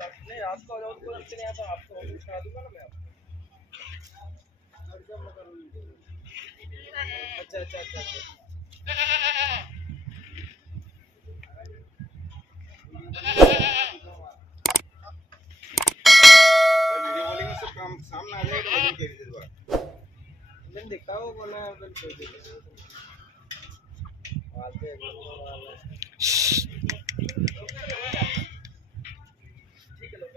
नहीं आपको और कोई अच्छे नहीं आता, आपको और दिखा दूंगा ना मैं आपको। अच्छा अच्छा अच्छा अच्छा। वीडियो कॉलिंग में सब काम सामने आ जाएगा तो बदल के इस बार मैंने देखा वो बोला बिल्कुल बिल्कुल आते हैं ठीक है लोग